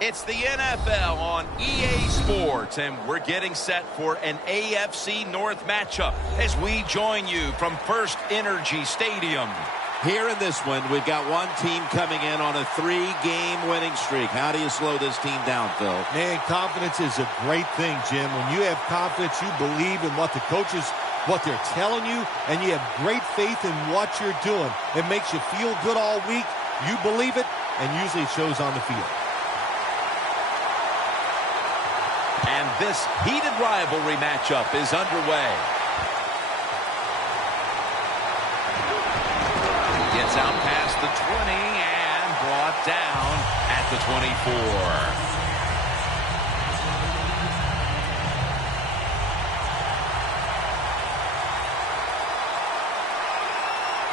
It's the NFL on EA Sports, and we're getting set for an AFC North matchup as we join you from First Energy Stadium. Here in this one, we've got one team coming in on a 3-game winning streak. How do you slow this team down, Phil? Man, confidence is a great thing, Jim. When you have confidence, you believe in what the coaches, what they're telling you, and you have great faith in what you're doing. It makes you feel good all week. You believe it, and usually it shows on the field. And this heated rivalry matchup is underway. Gets out past the 20 and brought down at the 24.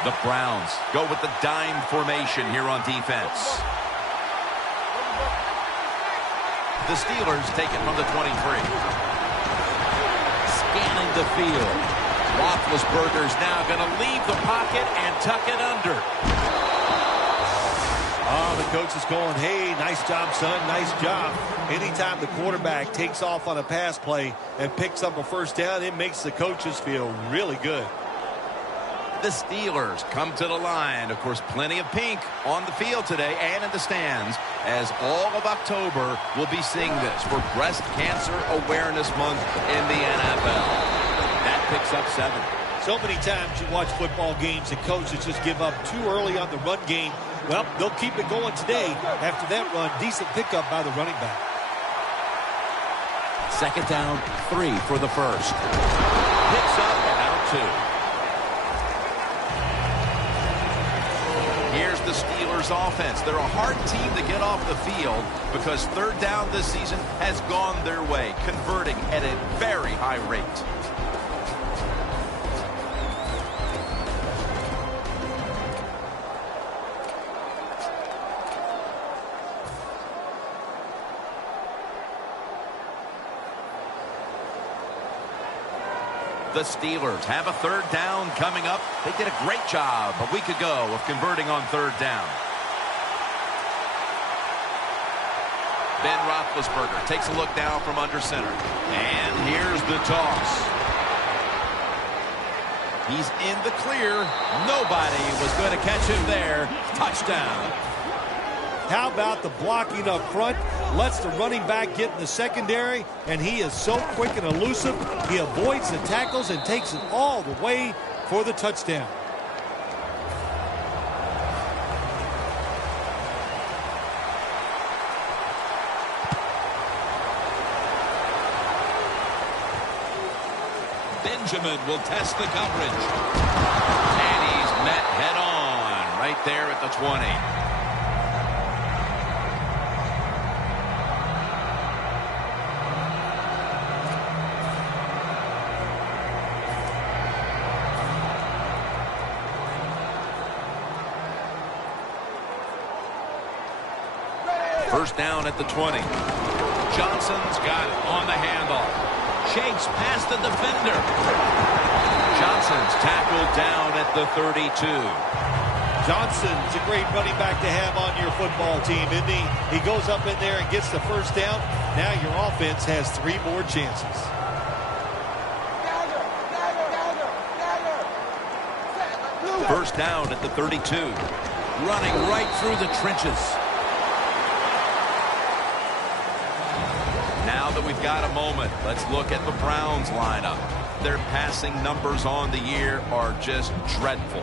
The Browns go with the dime formation here on defense. The Steelers take it from the 23. Scanning the field. Roethlisberger's now going to leave the pocket and tuck it under. Oh, the coach is going, hey, nice job, son, nice job. Anytime the quarterback takes off on a pass play and picks up a first down, it makes the coaches feel really good. The Steelers come to the line. Of course, plenty of pink on the field today and in the stands, as all of October will be seeing this for Breast Cancer Awareness Month in the NFL. That picks up 7. So many times you watch football games and coaches just give up too early on the run game. Well, they'll keep it going today. After that run, decent pickup by the running back. Second down, 3 for the first. Picks up and out 2. Here's the Steelers offense. They're a hard team to get off the field because third down this season has gone their way, converting at a very high rate. The Steelers have a third down coming up. They did a great job a week ago of converting on third down. Ben Roethlisberger takes a look down from under center. And here's the toss. He's in the clear. Nobody was going to catch him there. Touchdown. How about the blocking up front? Lets the running back get in the secondary, and he is so quick and elusive. He avoids the tackles and takes it all the way for the touchdown. Benjamin will test the coverage. And he's met head on right there at the 20. First down at the 20. Johnson's got it on the handoff. Shakes past the defender. Johnson's tackled down at the 32. Johnson's a great running back to have on your football team, isn't he? He goes up in there and gets the first down. Now your offense has 3 more chances. First down at the 32. Running right through the trenches. Now that we've got a moment, let's look at the Browns lineup. Their passing numbers on the year are just dreadful.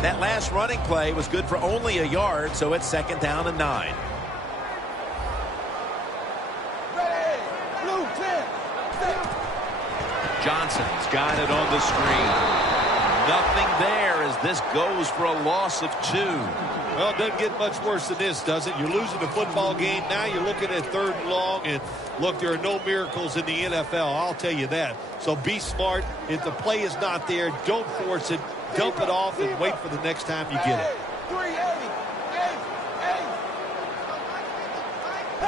That last running play was good for only a yard, so it's second down and 9. Johnson's got it on the screen. Nothing there as this goes for a loss of 2. Well, it doesn't get much worse than this, does it? You're losing a football game. Now you're looking at third and long. And, look, there are no miracles in the NFL. I'll tell you that. So be smart. If the play is not there, don't force it. Dump it off and wait for the next time you get it.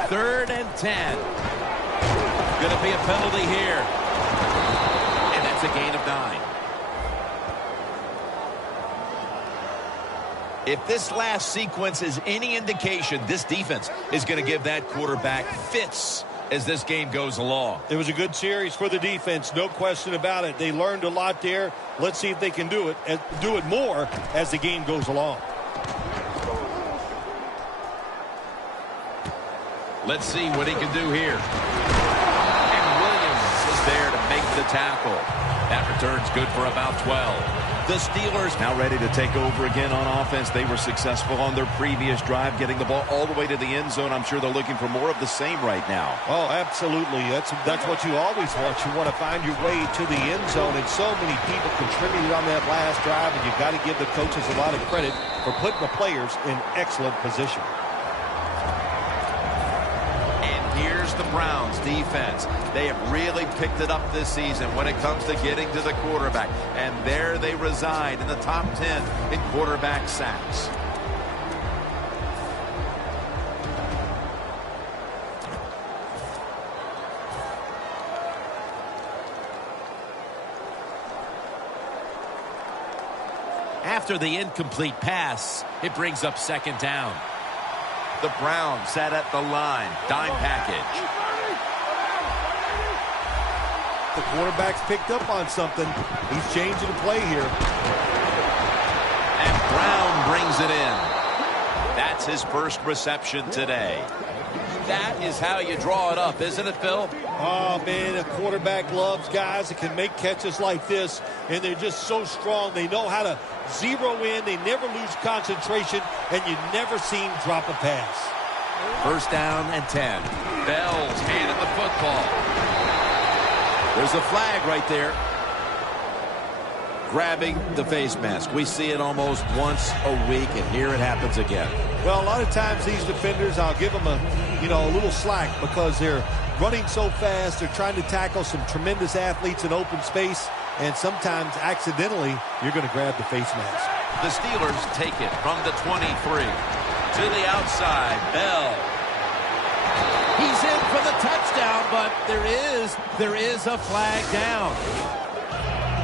Third and 10. Going to be a penalty here. And that's a gain of 9. If this last sequence is any indication, this defense is going to give that quarterback fits as this game goes along. It was a good series for the defense, no question about it. They learned a lot there. Let's see if they can do it more as the game goes along. Let's see what he can do here. And Williams is there to make the tackle. That return's good for about 12. The Steelers now ready to take over again on offense. They were successful on their previous drive, getting the ball all the way to the end zone. I'm sure they're looking for more of the same right now. Oh, absolutely. That's what you always want. You want to find your way to the end zone, and so many people contributed on that last drive, and you've got to give the coaches a lot of credit for putting the players in excellent position. The Browns defense. They have really picked it up this season when it comes to getting to the quarterback. And there they reside in the top 10 in quarterback sacks. After the incomplete pass, it brings up second down. The Browns set at the line. Dime package. The quarterback's picked up on something. He's changing the play here. And Brown brings it in. That's his first reception today. That is how you draw it up, isn't it, Phil? Oh, man, a quarterback loves guys that can make catches like this, and they're just so strong. They know how to zero in. They never lose concentration, and you never see him drop a pass. First down and 10. Bell's handed the football. There's a flag right there. Grabbing the face mask. We see it almost once a week, and here it happens again. Well, a lot of times these defenders, I'll give them a little slack because they're running so fast. They're trying to tackle some tremendous athletes in open space, and sometimes accidentally you're going to grab the face mask. The Steelers take it from the 23 to the outside. Bell. He's in for the touchdown, but there is a flag down.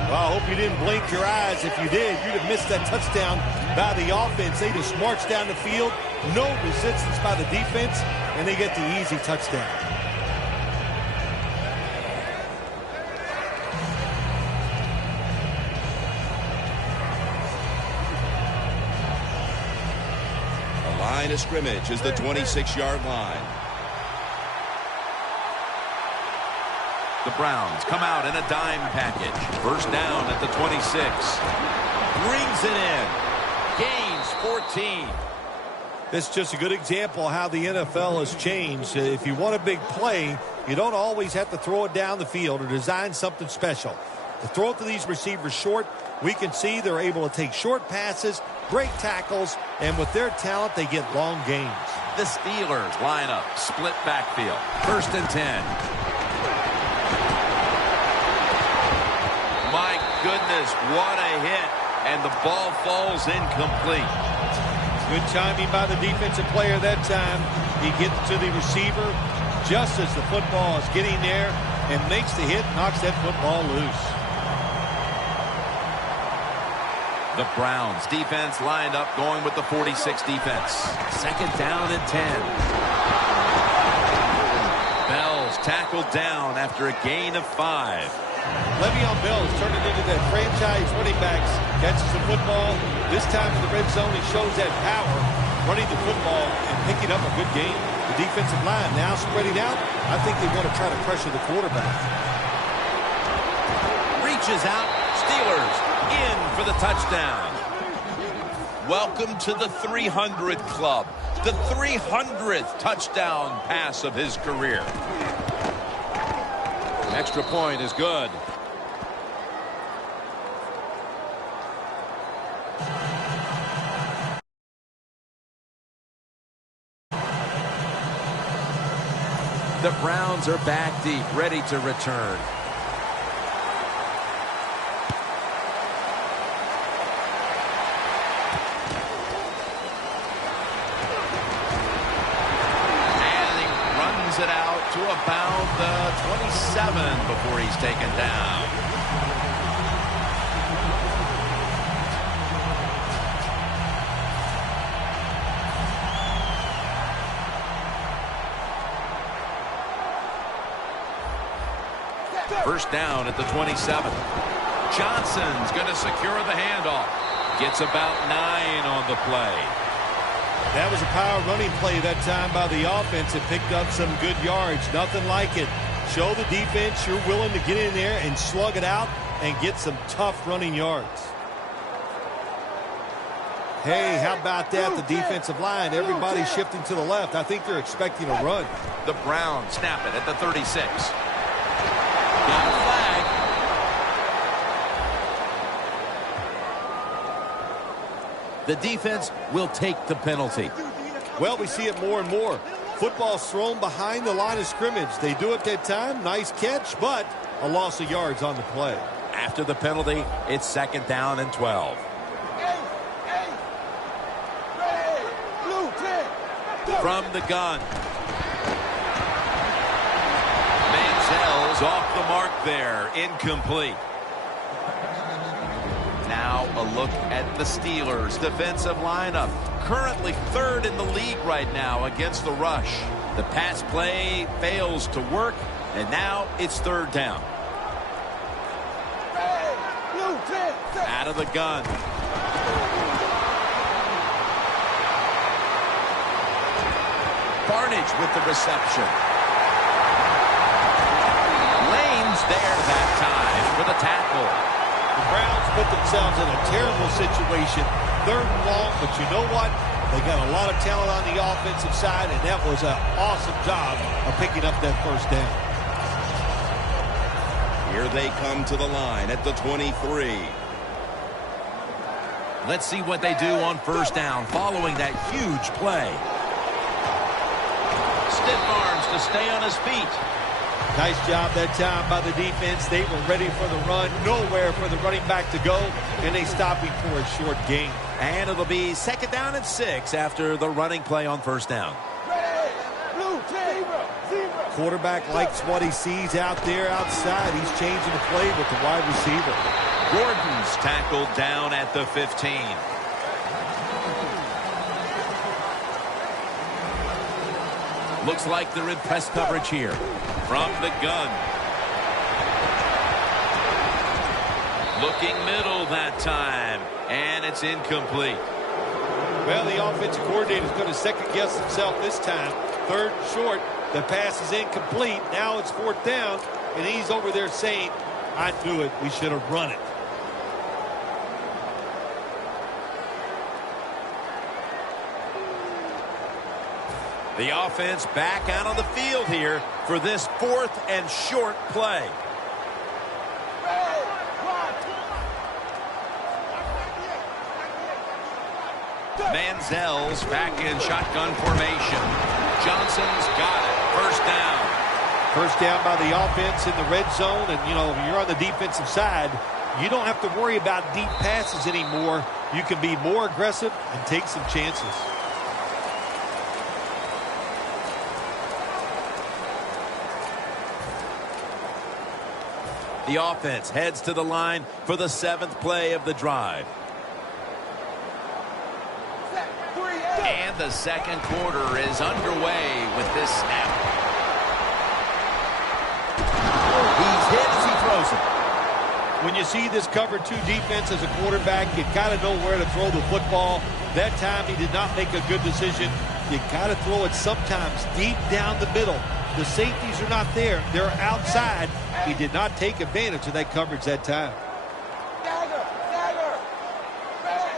Well, I hope you didn't blink your eyes. If you did, you'd have missed that touchdown by the offense. They just marched down the field. No resistance by the defense, and they get the easy touchdown. The line of scrimmage is the 26-yard line. The Browns come out in a dime package. First down at the 26. Brings it in. Gains 14. This is just a good example of how the NFL has changed. If you want a big play, you don't always have to throw it down the field or design something special. To throw it to these receivers short, we can see they're able to take short passes, break tackles, and with their talent, they get long gains. The Steelers line up, split backfield. First and 10. My goodness, what a hit. And the ball falls incomplete. Good timing by the defensive player that time. He gets to the receiver just as the football is getting there and makes the hit, knocks that football loose. The Browns defense lined up going with the 46 defense. Second down and 10. Bell's tackled down after a gain of 5. Le'Veon Bell is turning into that franchise running backs. Catches the football. This time in the red zone, he shows that power, running the football and picking up a good game. The defensive line now spreading out. I think they want to try to pressure the quarterback. Reaches out. Steelers in for the touchdown. Welcome to the 300 club. The 300th touchdown pass of his career. Extra point is good. The Browns are back deep, ready to return. It out to about the 27 before he's taken down. First down at the 27. Johnson's going to secure the handoff. Gets about 9 on the play. That was a power running play that time by the offense. It picked up some good yards. Nothing like it. Show the defense you're willing to get in there and slug it out and get some tough running yards. Hey, how about that? The defensive line, everybody shifting to the left. I think they're expecting a run. The Browns snap it at the 36. Got a flag. The defense will take the penalty. Well, we see it more and more. Football's thrown behind the line of scrimmage. They do it that time. Nice catch, but a loss of yards on the play. After the penalty, it's second down and 12. From the gun. Manziel's off the mark there. Incomplete. Now a look at the Steelers' defensive lineup. Currently third in the league right now against the rush. The pass play fails to work, and now it's third down. Out of the gun. Barnage with the reception. Lane's there that time for the tackle. The Browns put themselves in a terrible situation. Third and long, but you know what? They got a lot of talent on the offensive side, and that was an awesome job of picking up that first down. Here they come to the line at the 23. Let's see what they do on first down following that huge play. Stiff arms to stay on his feet. Nice job that time by the defense. They were ready for the run. Nowhere for the running back to go, and they stopped him for a short gain. And it'll be second down and 6 after the running play on first down. Quarterback likes what he sees out there outside. He's changing the play with the wide receiver. Gordon's tackled down at the 15. Looks like they're in press coverage here. From the gun. Looking middle that time. And it's incomplete. Well, the offensive coordinator is going to second-guess himself this time. Third and short. The pass is incomplete. Now it's fourth down. And he's over there saying, I knew it. We should have run it. The offense back out on the field here for this fourth and short play. Manziel's back in shotgun formation. Johnson's got it. First down. First down by the offense in the red zone. And, you know, if you're on the defensive side, you don't have to worry about deep passes anymore. You can be more aggressive and take some chances. The offense heads to the line for the 7th play of the drive. And the second quarter is underway with this snap. He's hit as he throws it. When you see this cover 2 defense as a quarterback, you got to know where to throw the football. That time he did not make a good decision. You got to throw it sometimes deep down the middle. The safeties are not there. They're outside. He did not take advantage of that coverage that time.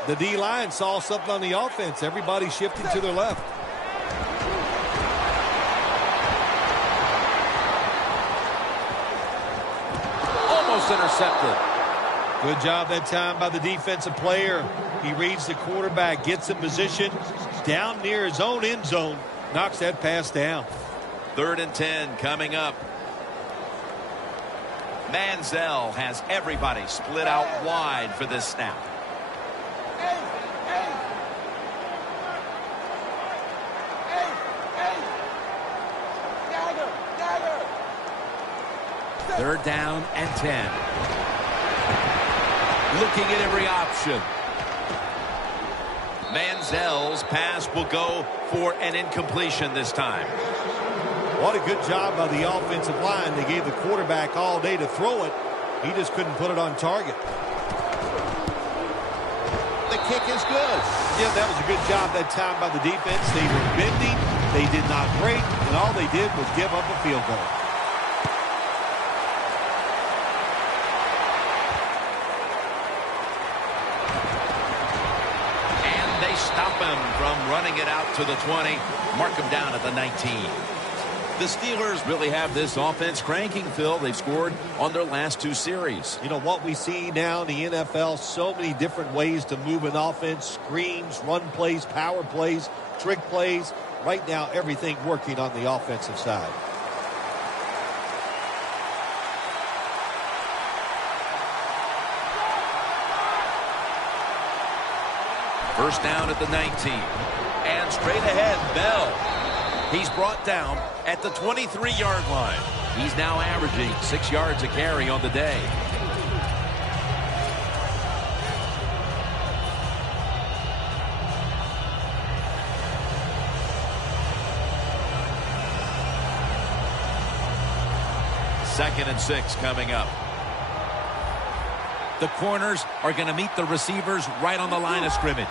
The D-line saw something on the offense. Everybody shifting to their left. Almost intercepted. Good job that time by the defensive player. He reads the quarterback, gets in position, down near his own end zone, knocks that pass down. 3rd and 10 coming up. Manziel has everybody split out wide for this snap. Third down and 10. Looking at every option. Manziel's pass will go for an incompletion this time. What a good job by the offensive line. They gave the quarterback all day to throw it. He just couldn't put it on target. The kick is good. Yeah, that was a good job that time by the defense. They were bending. They did not break. And all they did was give up a field goal. Stop him from running it out to the 20. Mark him down at the 19. The Steelers really have this offense cranking, Phil. They've scored on their last 2 series. You know what we see now in the NFL, so many different ways to move an offense. Screens, run plays, power plays, trick plays. Right now, everything working on the offensive side. First down at the 19. And straight ahead, Bell. He's brought down at the 23-yard line. He's now averaging 6 yards a carry on the day. Second and 6 coming up. The corners are going to meet the receivers right on the line of scrimmage.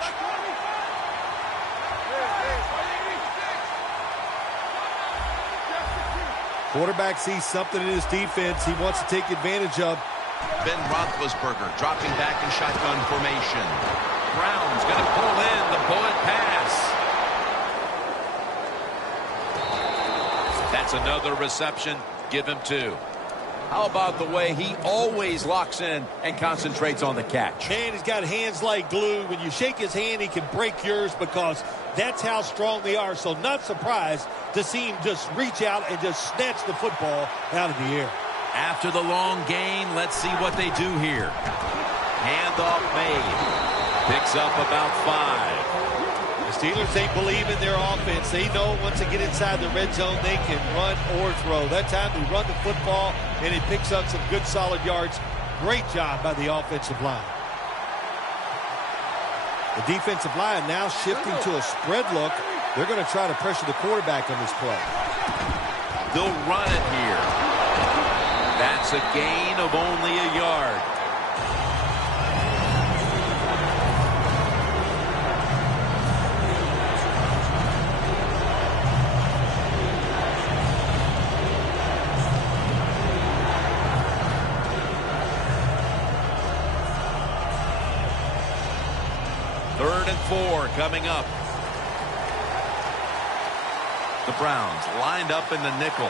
Quarterback sees something in his defense he wants to take advantage of. Ben Roethlisberger dropping back in shotgun formation. Brown's going to pull in the bullet pass. That's another reception. Give him 2. How about the way he always locks in and concentrates on the catch? Man, he's got hands like glue. When you shake his hand, he can break yours because that's how strong they are. So not surprised to see him just reach out and just snatch the football out of the air. After the long gain, let's see what they do here. Handoff made. Picks up about 5. The Steelers, they believe in their offense. They know once they get inside the red zone, they can run or throw. That time they run the football, and it picks up some good solid yards. Great job by the offensive line. The defensive line now shifting to a spread look. They're going to try to pressure the quarterback on this play. They'll run it here. That's a gain of only a yard. Third and 4 coming up. The Browns lined up in the nickel.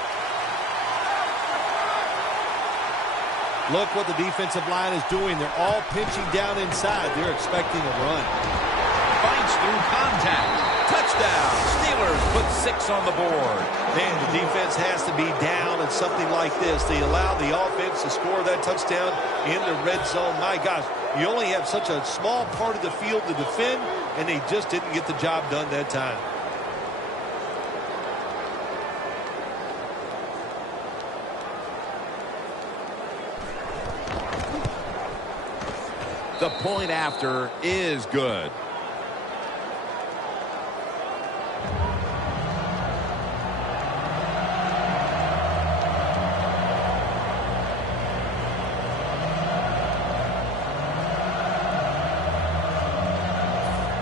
Look what the defensive line is doing. They're all pinching down inside. They're expecting a run. Fights through contact. Touchdown. Steelers put 6 on the board. Man, the defense has to be down in something like this. They allow the offense to score that touchdown in the red zone. My gosh, you only have such a small part of the field to defend, and they just didn't get the job done that time. The point after is good.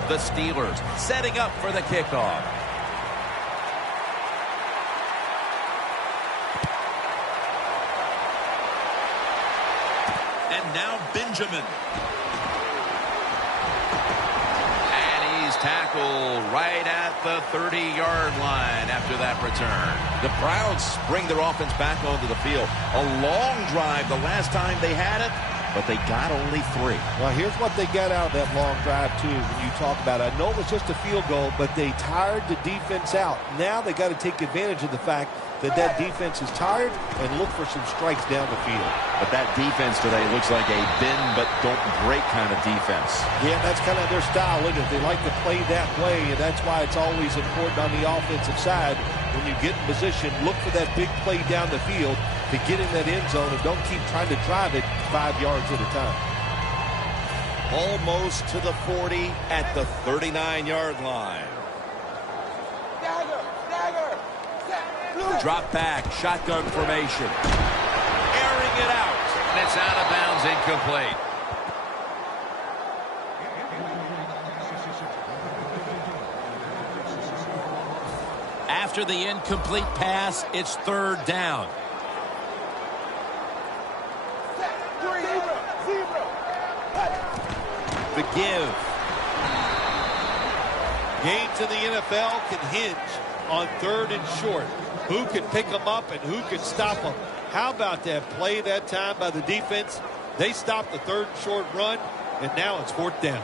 The Steelers setting up for the kickoff. And now Benjamin. And he's tackled right at the 30-yard line after that return. The Browns bring their offense back onto the field. A long drive the last time they had it, but they got only 3. Well, here's what they got out of that long drive, too, when you talk about it. I know it was just a field goal, but they tired the defense out. Now they got to take advantage of the fact that that defense is tired and look for some strikes down the field. But that defense today looks like a bend but don't break kind of defense. Yeah, that's kind of their style, isn't it? They like to play that way, and that's why it's always important on the offensive side. When you get in position, look for that big play down the field to get in that end zone, and don't keep trying to drive it 5 yards at a time. Almost to the 40 at the 39-yard line. Dagger! Dagger! Drop back, shotgun formation. Airing it out. And it's out of bounds, incomplete. After the incomplete pass, it's third down. The give. Games in the NFL can hinge on third and short. Who can pick them up and who can stop them? How about that play that time by the defense? They stopped the third and short run, and now it's fourth down.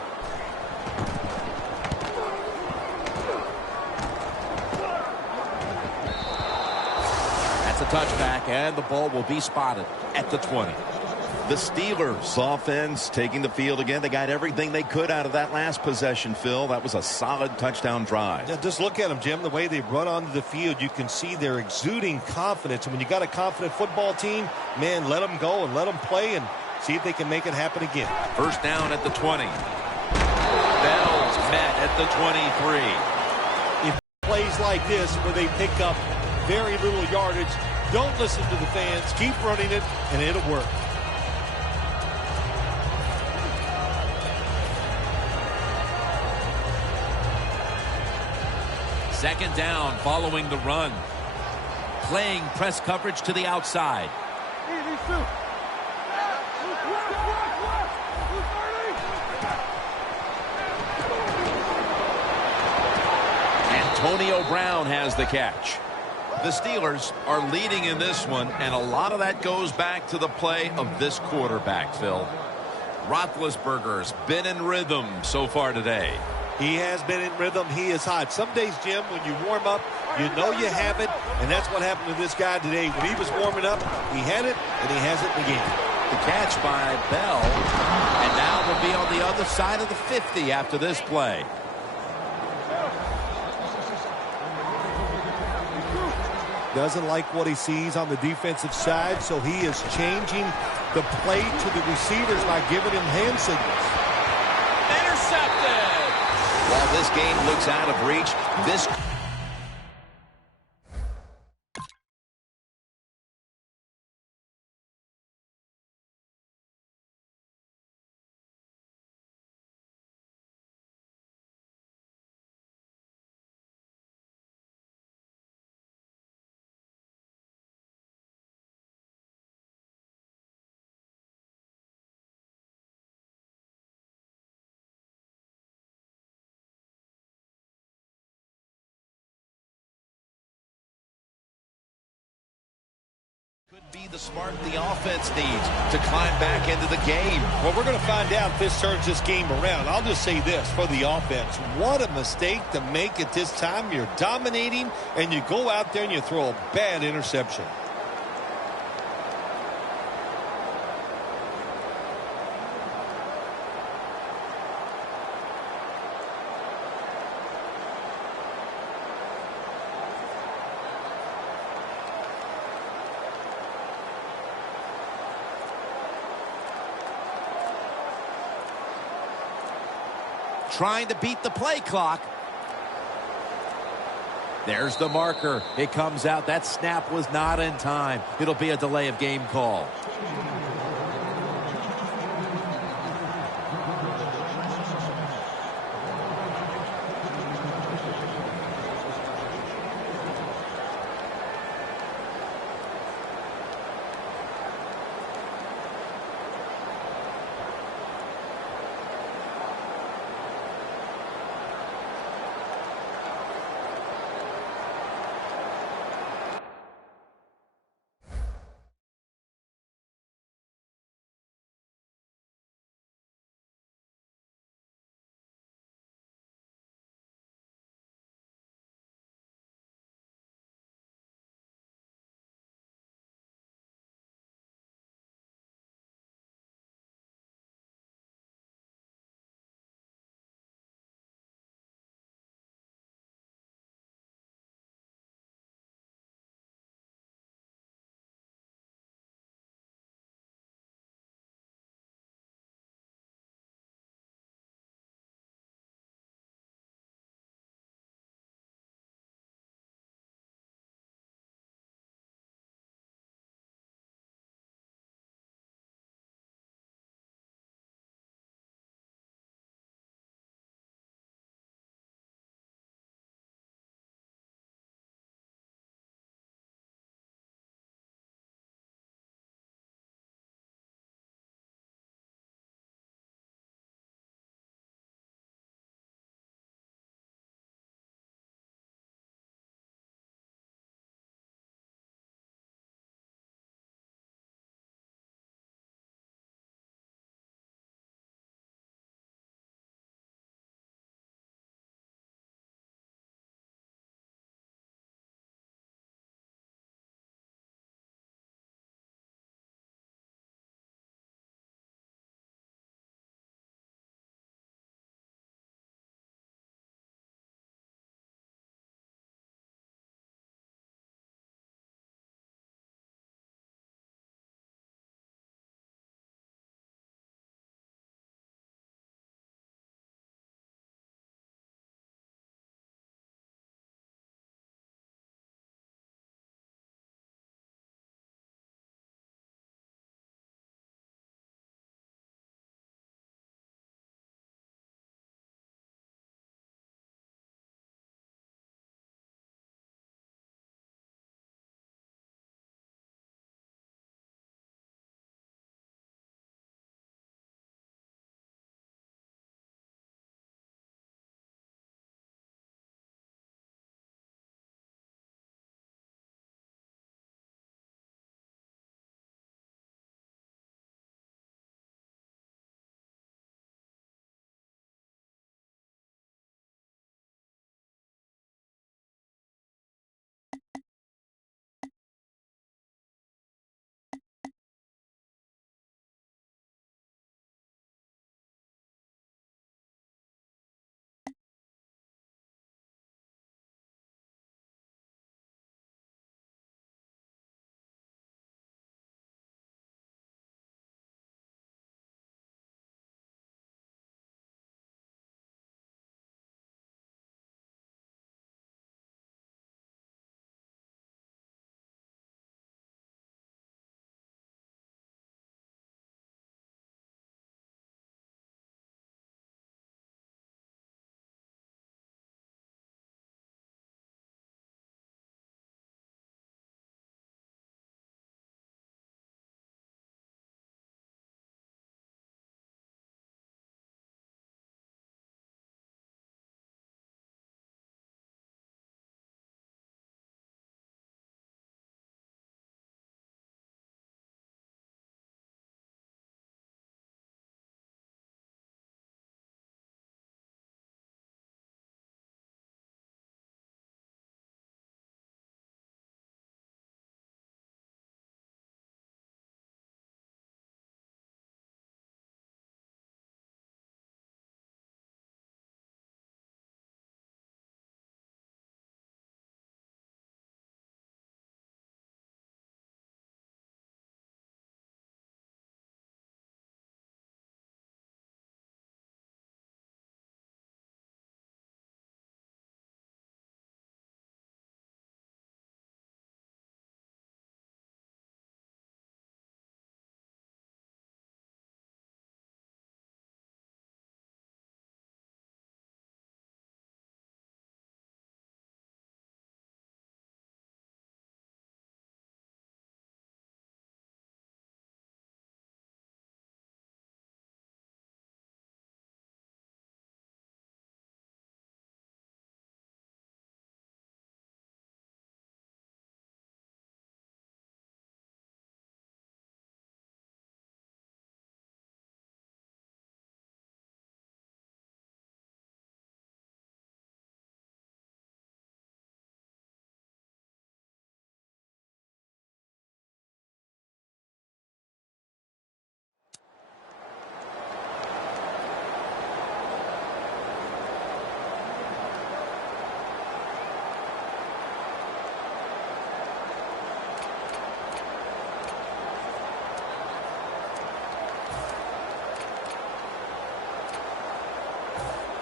That's a touchback, and the ball will be spotted at the 20. The Steelers offense taking the field again. They got everything they could out of that last possession, Phil. That was a solid touchdown drive. Yeah, just look at them, Jim. The way they run onto the field, you can see they're exuding confidence. And when you got a confident football team, man, let them go and let them play and see if they can make it happen again. First down at the 20. Bell's met at the 23. If plays like this where they pick up very little yardage, don't listen to the fans. Keep running it, and it'll work. Second down following the run. Playing press coverage to the outside. Antonio Brown has the catch. The Steelers are leading in this one, and a lot of that goes back to the play of this quarterback, Phil. Roethlisberger's been in rhythm so far today. He has been in rhythm. He is hot. Some days, Jim, when you warm up, you know you have it, and that's what happened to this guy today. When he was warming up, he had it, and he has it again. The catch by Bell, and now they'll be on the other side of the 50 after this play. Doesn't like what he sees on the defensive side, so he is changing the play to the receivers by giving him hand signals. Intercepted! While this game looks out of reach, this... could be the spark the offense needs to climb back into the game. Well, we're going to find out if this turns this game around. I'll just say this for the offense. What a mistake to make at this time. You're dominating, and you go out there and you throw a bad interception. Trying to beat the play clock. There's the marker. It comes out. That snap was not in time. It'll be a delay of game call.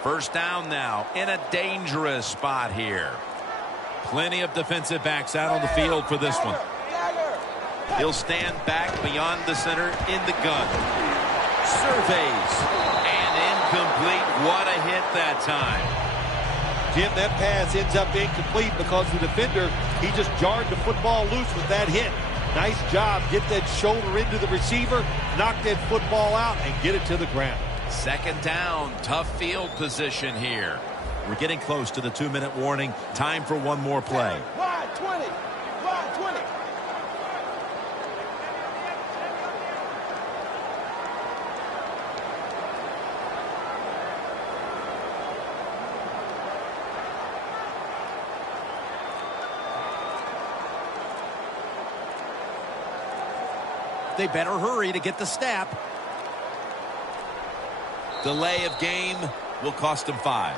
First down now in a dangerous spot here. Plenty of defensive backs out on the field for this one. He'll stand back beyond the center in the gun. Surveys. And incomplete. What a hit that time. Jim, that pass ends up incomplete because the defender, he just jarred the football loose with that hit. Nice job. Get that shoulder into the receiver, knock that football out, and get it to the ground. Second down. Tough field position here. We're getting close to the 2-minute warning. Time for one more play. Wide 20. Wide 20. They better hurry to get the snap. Delay of game will cost them 5.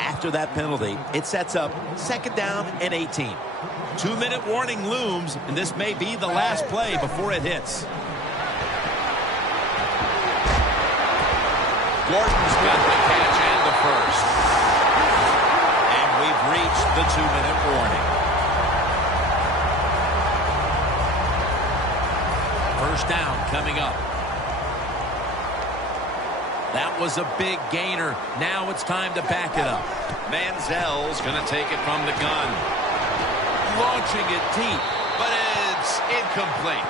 After that penalty, it sets up second down and 18. 2-minute warning looms, and this may be the last play before it hits. Gordon's got the catch and the first. And we've reached the 2-minute warning. First down coming up. That was a big gainer. Now it's time to back it up. Manziel's going to take it from the gun. Launching it deep, but it's incomplete.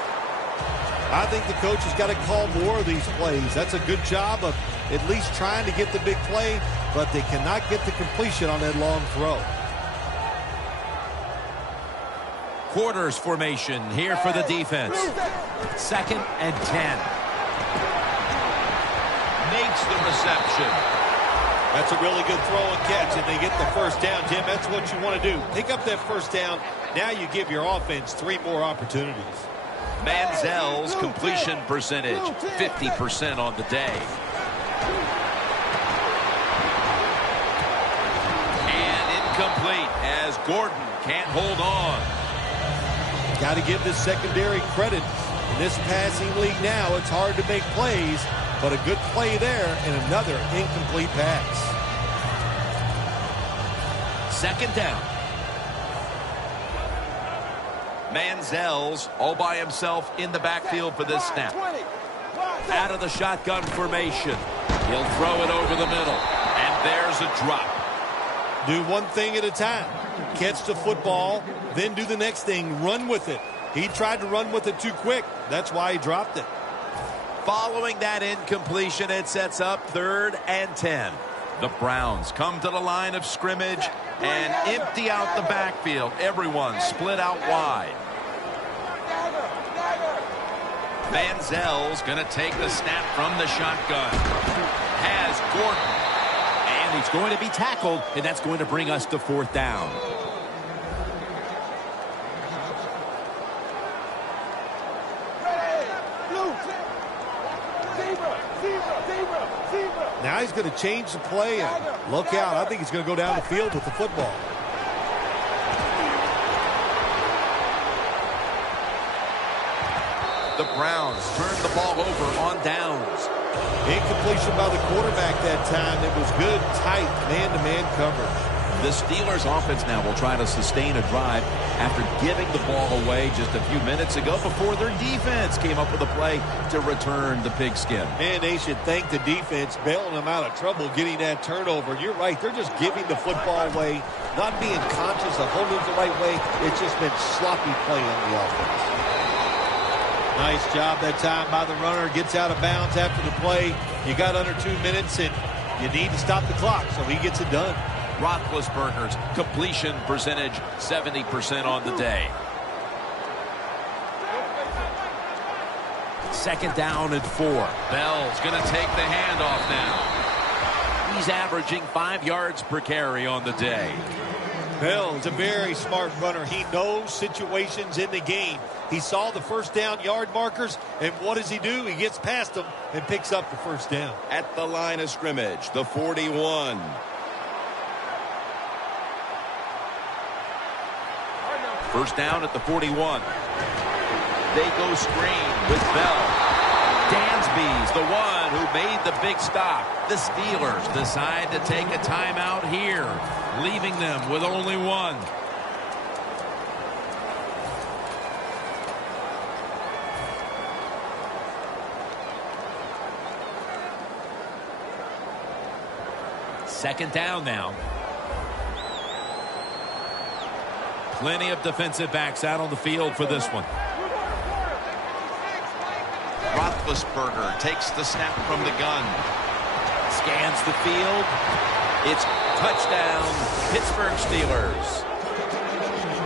I think the coach has got to call more of these plays. That's a good job of at least trying to get the big play, but they cannot get the completion on that long throw. Quarters formation here for the defense. Second and 10. Makes the reception. That's a really good throw and catch, and they get the first down, Jim. That's what you want to do. Pick up that first down. Now you give your offense 3 more opportunities. Manziel's completion percentage, 50% on the day. And incomplete as Gordon can't hold on. Got to give this secondary credit. In this passing league now, it's hard to make plays, but a good play there and another incomplete pass. Second down. Manziel's all by himself in the backfield for this snap. Out of the shotgun formation. He'll throw it over the middle. And there's a drop. Do one thing at a time. Catch the football, then do the next thing, run with it. He tried to run with it too quick. That's why he dropped it. Following that incompletion, it sets up 3rd and 10. The Browns come to the line of scrimmage and empty out the backfield. Everyone split out wide. Manziel's going to take the snap from the shotgun. Has Gordon. And he's going to be tackled, and that's going to bring us to 4th down. Now he's going to change the play and look out. I think he's going to go down the field with the football. The Browns turn the ball over on downs. Incompletion by the quarterback that time. It was good, tight, man-to-man coverage. The Steelers offense now will try to sustain a drive after giving the ball away just a few minutes ago before their defense came up with a play to return the pigskin. Man, they should thank the defense bailing them out of trouble getting that turnover. You're right. They're just giving the football away, not being conscious of holding it the right way. It's just been sloppy play on the offense. Nice job that time by the runner. Gets out of bounds after the play. You got under 2 minutes, and you need to stop the clock, so he gets it done. Roethlisberger's completion percentage, 70% on the day. Second down and 4. Bell's going to take the handoff now. He's averaging 5 yards per carry on the day. Bell's a very smart runner. He knows situations in the game. He saw the first down yard markers, and what does he do? He gets past them and picks up the first down. At the line of scrimmage, the 41. First down at the 41. They go screen with Bell. Dansby's the one who made the big stop. The Steelers decide to take a timeout here, leaving them with only one. Second down now. Plenty of defensive backs out on the field for this one. Roethlisberger takes the snap from the gun. Scans the field. It's touchdown, Pittsburgh Steelers.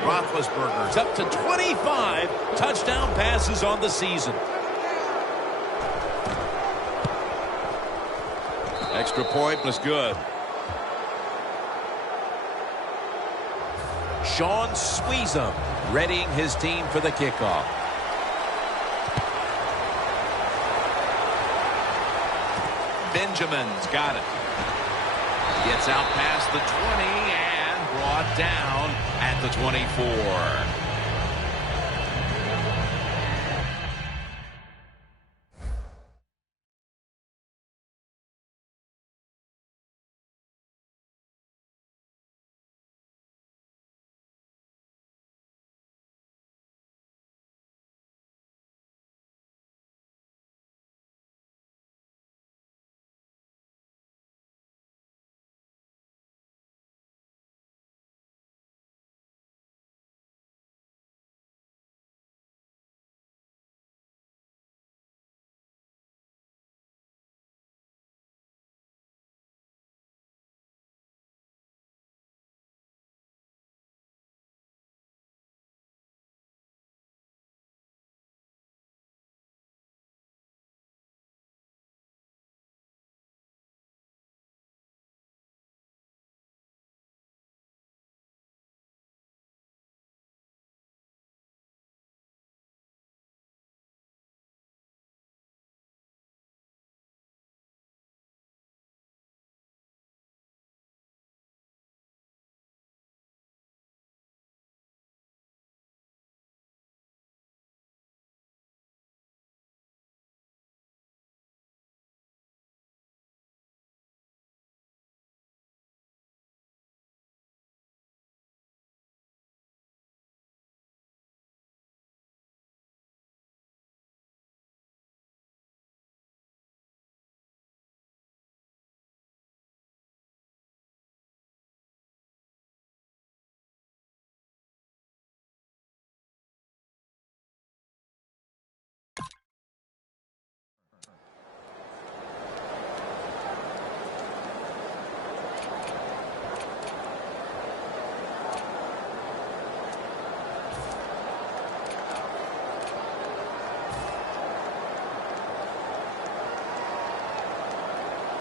Roethlisberger's up to 25 touchdown passes on the season. Extra point was good. Sean Sweezum readying his team for the kickoff. Benjamin's got it. Gets out past the 20 and brought down at the 24.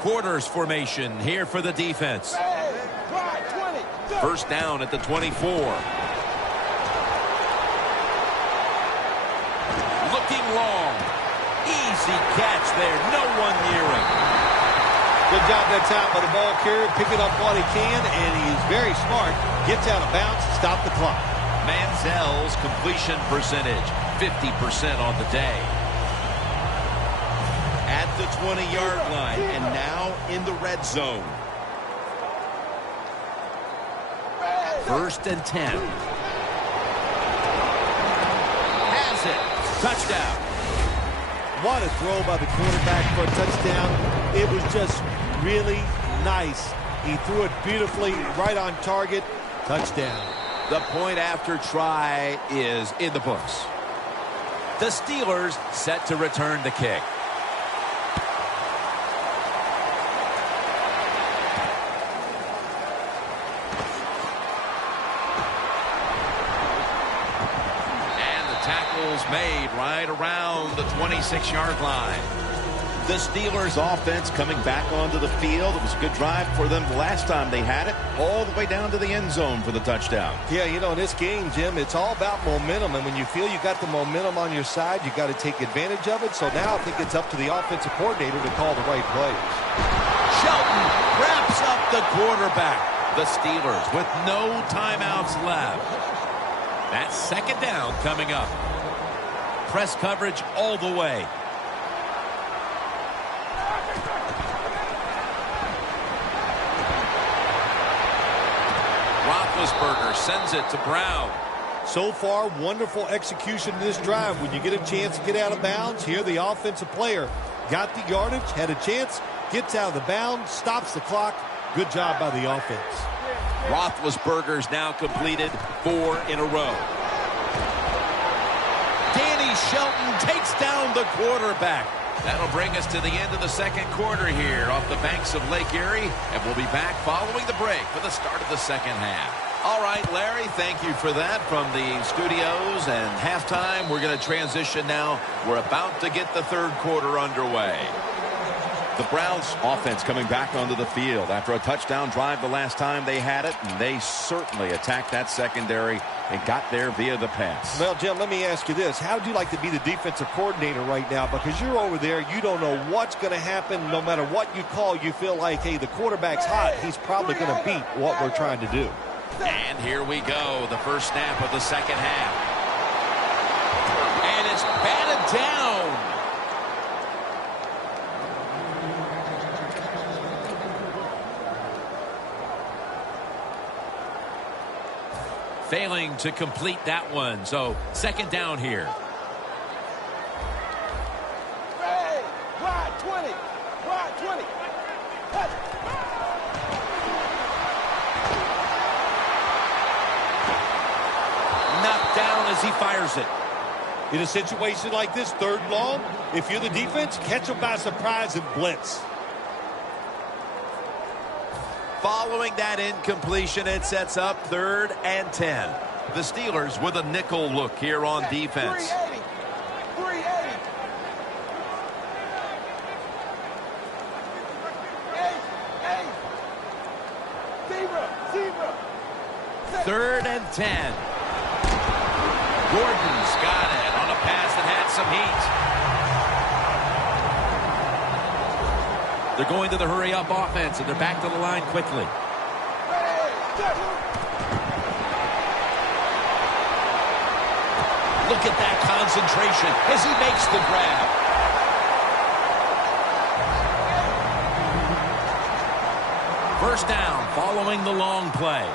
Quarters formation here for the defense. First down at the 24. Looking long. Easy catch there. No one near him. Good job that time by the ball carrier, picking up what he can, and he's very smart. Gets out of bounds to stop the clock. Manziel's completion percentage, 50% on the day. At the 20-yard line, and now in the red zone. First and 10. Has it. Touchdown. What a throw by the quarterback for a touchdown. It was just really nice. He threw it beautifully, right on target. Touchdown. The point after try is in the books. The Steelers set to return the kick. Made right around the 26-yard line. The Steelers offense coming back onto the field. It was a good drive for them the last time they had it, all the way down to the end zone for the touchdown. Yeah, you know, in this game, Jim, it's all about momentum. And when you feel you got the momentum on your side, you got to take advantage of it. So now I think it's up to the offensive coordinator to call the right plays. Shelton wraps up the quarterback. The Steelers with no timeouts left. That second down coming up. Press coverage all the way. Roethlisberger sends it to Brown. So far, wonderful execution in this drive. When you get a chance to get out of bounds, here the offensive player got the yardage, had a chance, gets out of the bounds, stops the clock. Good job by the offense. Roethlisberger's now completed 4 in a row. Danny Shelton takes down the quarterback. That'll bring us to the end of the second quarter here off the banks of Lake Erie, and we'll be back following the break for the start of the second half. All right, Larry, thank you for that from the studios and halftime. We're going to transition now. We're about to get the third quarter underway. The Browns offense coming back onto the field after a touchdown drive the last time they had it, and they certainly attacked that secondary and got there via the pass. Well, Jim, let me ask you this. How would you like to be the defensive coordinator right now? Because you're over there, you don't know what's going to happen. No matter what you call, you feel like, hey, the quarterback's hot. He's probably going to beat what we're trying to do. And here we go, the first snap of the second half. And it's batted down. Failing to complete that one. So second down here. Hey, wide 20. Wide 20. Knocked down as he fires it. In a situation like this, third long, if you're the defense, catch them by surprise and blitz. Following that incompletion, it sets up 3rd and 10. The Steelers with a nickel look here on defense. 380. 380. Zebra. 3rd and 10. Gordon's got it on a pass that had some heat. They're going to the hurry-up offense, and they're back to the line quickly. Look at that concentration as he makes the grab. First down following the long play.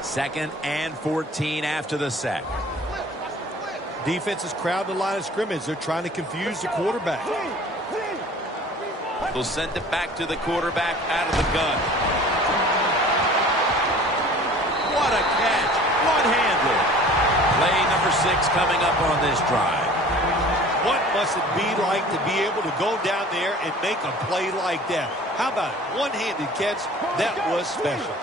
Second and 14 after the sack. Defense is crowding the line of scrimmage. They're trying to confuse the quarterback. They'll send it back to the quarterback out of the gun. What a catch. One-handed. Play number 6 coming up on this drive. What must it be like to be able to go down there and make a play like that? How about it? One-handed catch. That was special.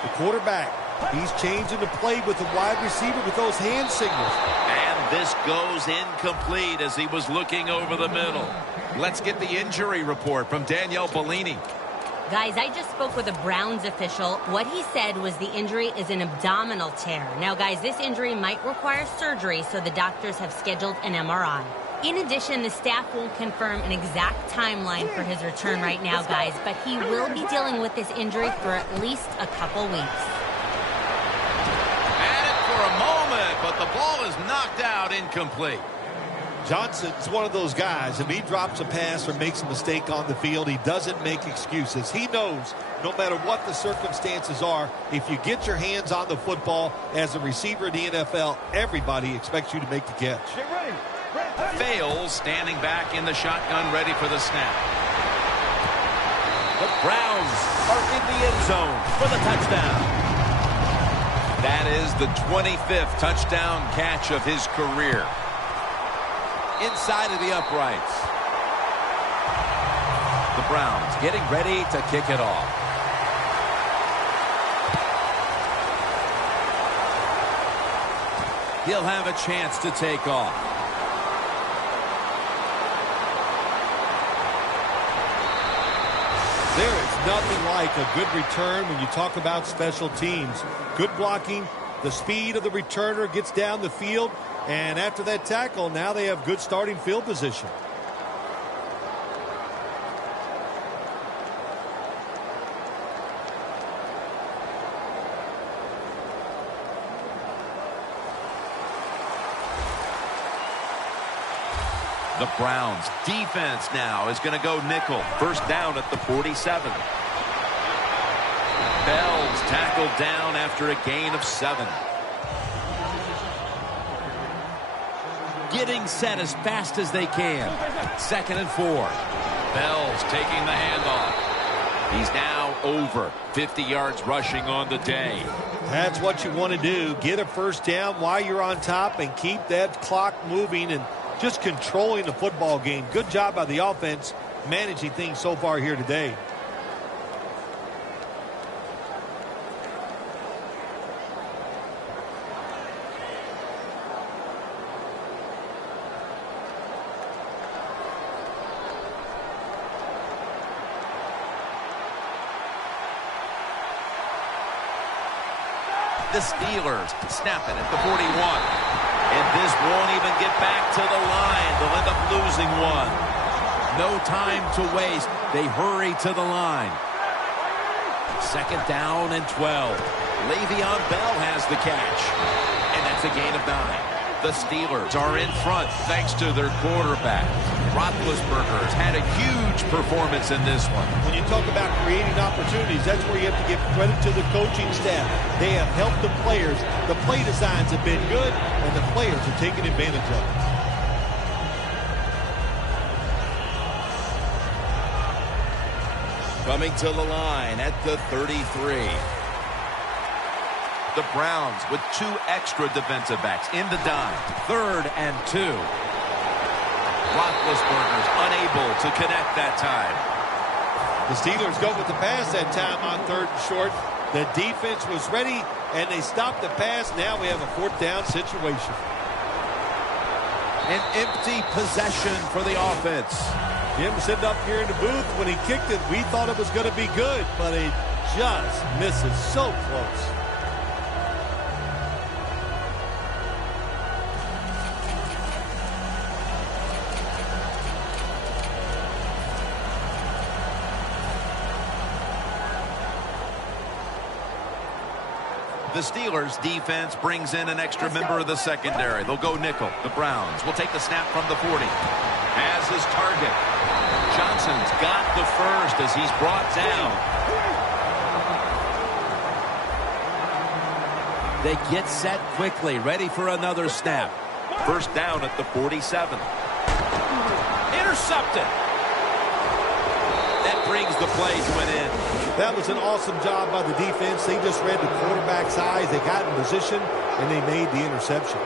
The quarterback, he's changing the play with the wide receiver with those hand signals. And this goes incomplete as he was looking over the middle. Let's get the injury report from Danielle Bellini. Guys, I just spoke with a Browns official. What he said was the injury is an abdominal tear. Now, guys, this injury might require surgery, so the doctors have scheduled an MRI. In addition, the staff won't confirm an exact timeline for his return right now, guys, but he will be dealing with this injury for at least a couple weeks. At it for a moment, but the ball is knocked out incomplete. Johnson's one of those guys. If he drops a pass or makes a mistake on the field, he doesn't make excuses. He knows no matter what the circumstances are, if you get your hands on the football as a receiver in the NFL, everybody expects you to make the catch. Get ready. Fails, standing back in the shotgun, ready for the snap. The Browns are in the end zone for the touchdown. That is the 25th touchdown catch of his career. Inside of the uprights. The Browns getting ready to kick it off. He'll have a chance to take off. There is nothing like a good return when you talk about special teams. Good blocking, the speed of the returner gets down the field, and after that tackle, now they have good starting field position. The Browns defense now is going to go nickel. First down at the 47. Bell's tackled down after a gain of 7. Getting set as fast as they can. 2nd and 4. Bell's taking the handoff. He's now over 50 yards rushing on the day. That's what you want to do. Get a first down while you're on top and keep that clock moving and just controlling the football game. Good job by the offense managing things so far here today. The Steelers snap it at the 41. And this won't even get back to the line. They'll end up losing one. No time to waste. They hurry to the line. 2nd down and 12. Le'Veon Bell has the catch. And that's a gain of 9. The Steelers are in front thanks to their quarterback. Roethlisberger's had a huge performance in this one. When you talk about creating opportunities, that's where you have to give credit to the coaching staff. They have helped the players. The play designs have been good, and the players are taking advantage of it. Coming to the line at the 33. The Browns with 2 extra defensive backs in the dime. 3rd and 2. Roethlisberger's unable to connect that time. The Steelers go with the pass that time on 3rd and short. The defense was ready, and they stopped the pass. Now we have a 4th down situation. An empty possession for the offense. Jim sitting up here in the booth. When he kicked it, we thought it was going to be good, but it just misses so close. The Steelers defense brings in an extra member of the secondary. They'll go nickel. The Browns will take the snap from the 40. As his target. Johnson's got the first as he's brought down. They get set quickly, ready for another snap. First down at the 47. Intercepted. That brings the play to an end. That was an awesome job by the defense. They just read the quarterback's eyes. They got in position, and they made the interception.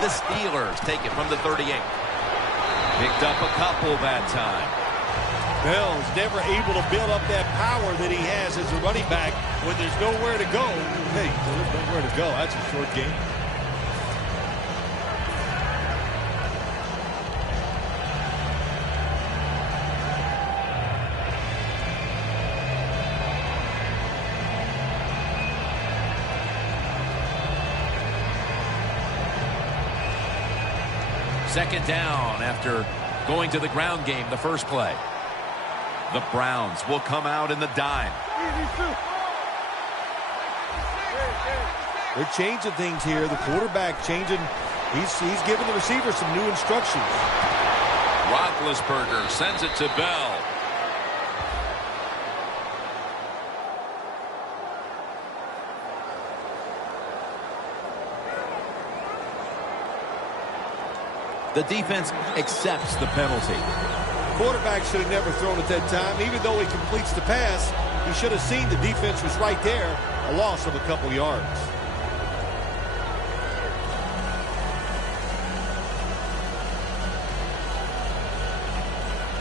The Steelers take it from the 38. Picked up a couple that time. Bell's never able to build up that power that he has as a running back when there's nowhere to go. Hey, there's nowhere to go. That's a short game. Second down after going to the ground game the first play. The Browns will come out in the dime. They're changing things here. The quarterback changing. He's giving the receiver some new instructions. Roethlisberger sends it to Bell. The defense accepts the penalty. Quarterback should have never thrown it that time. Even though he completes the pass, he should have seen the defense was right there. A loss of a couple yards.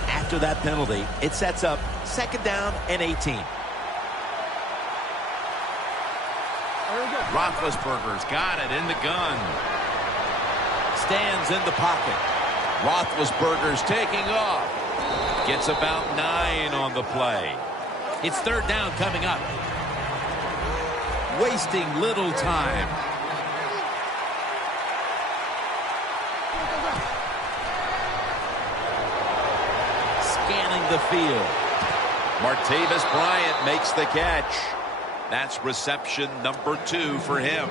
After that penalty, it sets up 2nd down and 18. Roethlisberger's got it in the gun. Stands in the pocket. Roethlisberger's taking off. Gets about 9 on the play. It's 3rd down coming up. Wasting little time. Scanning the field. Martavis Bryant makes the catch. That's reception number 2 for him.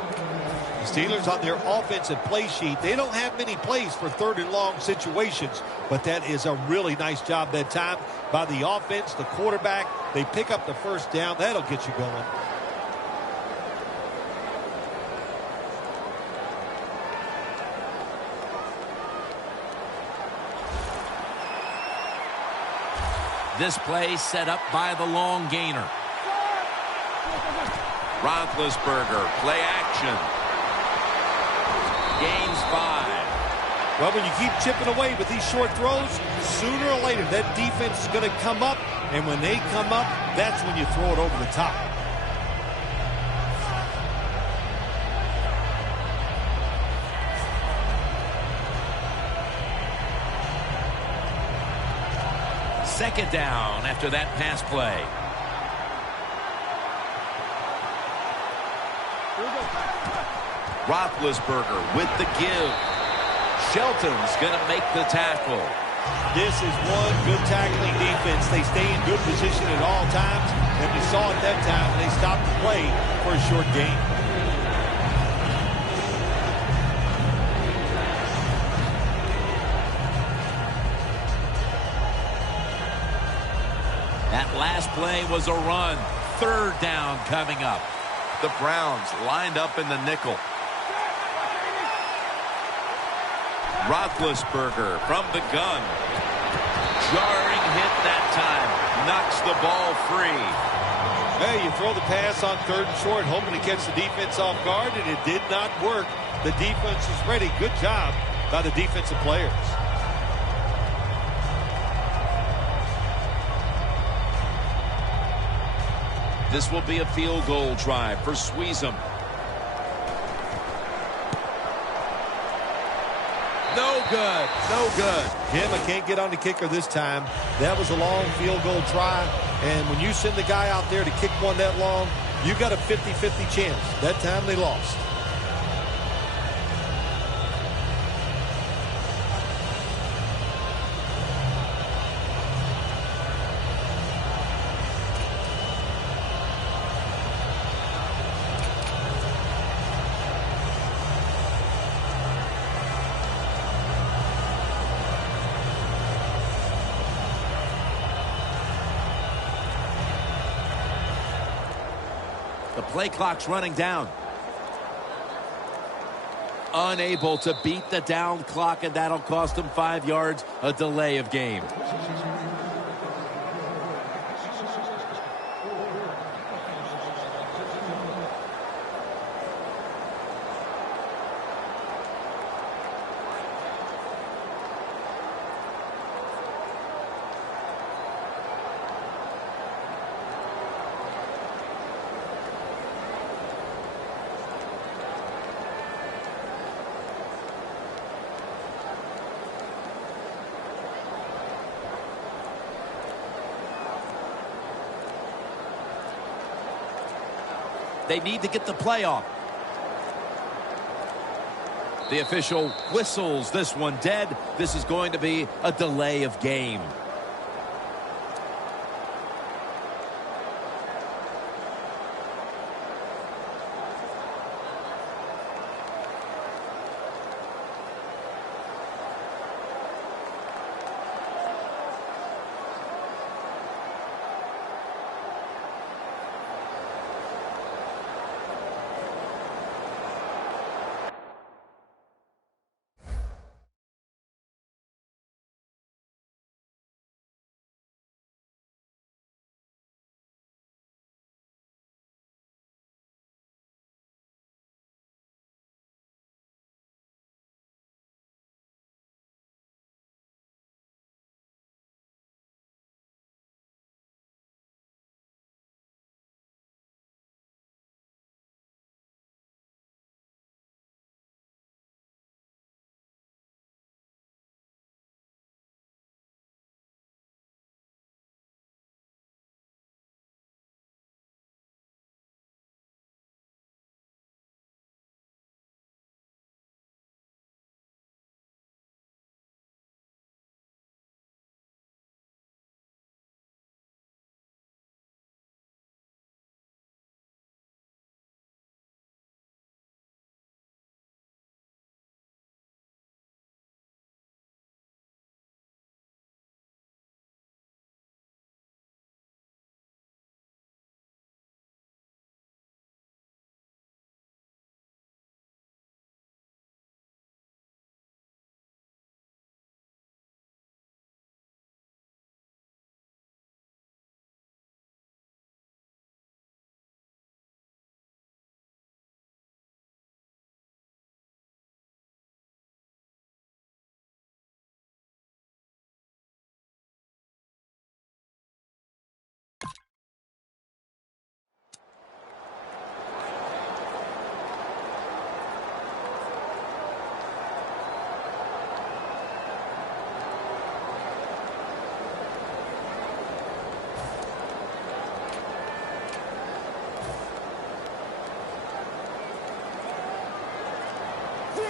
The Steelers on their offensive play sheet, they don't have many plays for 3rd and long situations, but that is a really nice job that time by the offense, the quarterback. They pick up the 1st down. That'll get you going. This play set up by the long gainer. Roethlisberger, play action. Gains 5. Well, when you keep chipping away with these short throws, sooner or later that defense is going to come up, and when they come up, that's when you throw it over the top. Second down after that pass play. Roethlisberger with the give. Shelton's going to make the tackle. This is one good tackling defense. They stay in good position at all times, and we saw at that time they stopped the play for a short gain. That last play was a run. 3rd down coming up. The Browns lined up in the nickel. Roethlisberger from the gun. Jarring hit that time. Knocks the ball free. Hey, you throw the pass on 3rd and short, hoping to catch the defense off guard, and it did not work. The defense is ready. Good job by the defensive players. This will be a field goal drive for Sweezum. No good. No good. Jim, I can't get on the kicker this time. That was a long field goal try, and when you send the guy out there to kick one that long, you got a 50-50 chance. That time they lost. The play clock's running down. Unable to beat the down clock, and that'll cost him 5 yards, a delay of game. They need to get the play off. The official whistles this one dead. This is going to be a delay of game.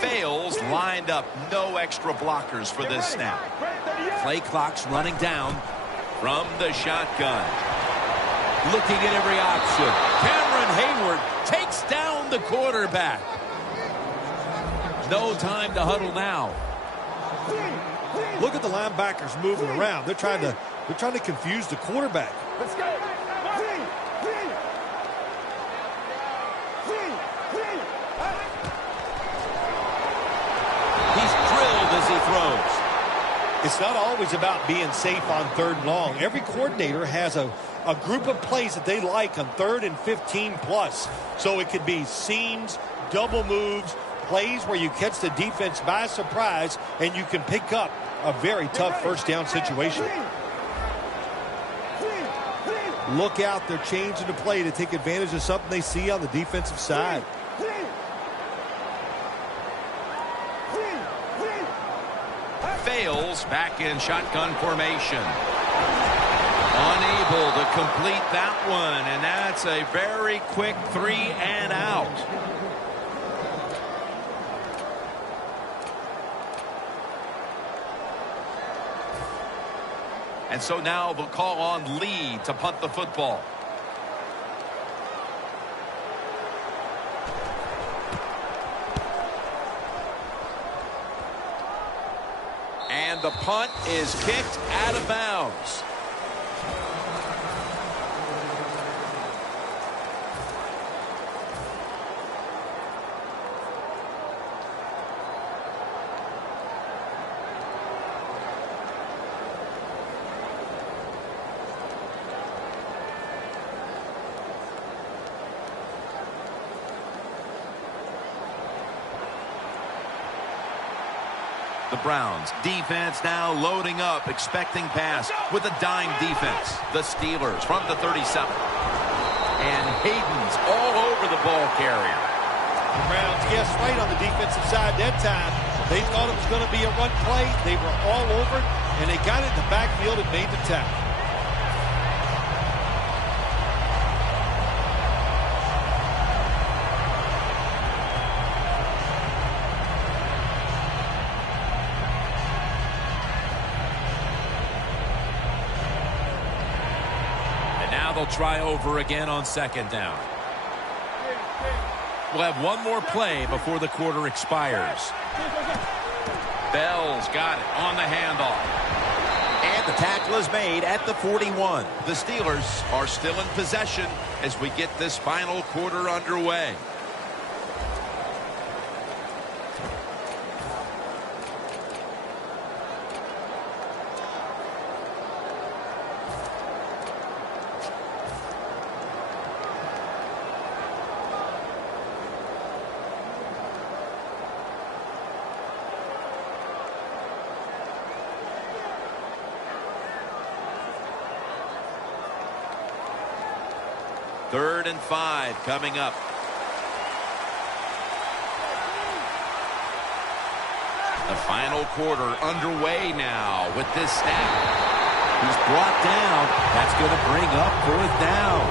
fails, lined up. No extra blockers for this snap. Play clock's running down from the shotgun. Looking at every option. Cameron Hayward takes down the quarterback. No time to huddle now. Look at the linebackers moving around. They're trying to confuse the quarterback. Let's go. He's drilled as he throws. It's not always about being safe on 3rd and long. Every coordinator has a group of plays that they like on 3rd and 15 plus. So it could be seams, double moves, plays where you catch the defense by surprise and you can pick up a very tough 1st down situation. Look out, they're changing the play to take advantage of something they see on the defensive side. Fails back in shotgun formation. Unable to complete that one, and that's a very quick 3 and out. And so now they'll call on Lee to punt the football. And the punt is kicked out of bounds. The Browns defense now loading up, expecting pass with a dime defense. The Steelers from the 37. And Hayden's all over the ball carrier. The Browns guessed right on the defensive side that time. They thought it was going to be a run play. They were all over it, and they got it in the backfield and made the tackle. They'll try over again on 2nd down. We'll have one more play before the quarter expires. Bell's got it on the handoff. And the tackle is made at the 41. The Steelers are still in possession as we get this final quarter underway. Third and 5 coming up. The final quarter underway now with this snap. He's brought down. That's going to bring up 4th down.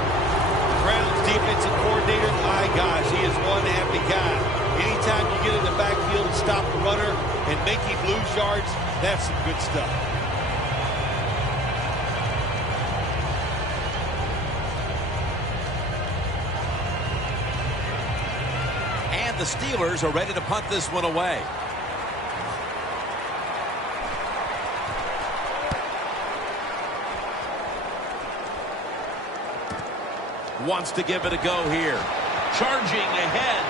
Browns defensive coordinator, my gosh, he is one happy guy. Anytime you get in the backfield and stop the runner and make him lose yards, that's some good stuff. The Steelers are ready to punt this one away. Wants to give it a go here. Charging ahead.